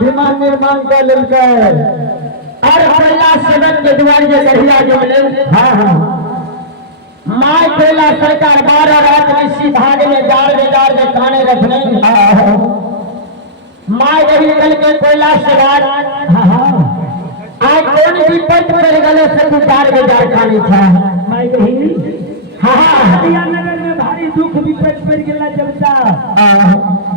विमान निर्माण कर लेकर और पहला सेवन के द्वार के कहिया जो मिले हाँ हाँ माय पहला सरकार 12 रात इसी भाग में जार के खाने रखने माय रही कल के कोयला से बाद आज कौन भी पंच पर गले से जार के खानी था माय रही हाँ नगर में भारी दुख विपद पर गेला चलता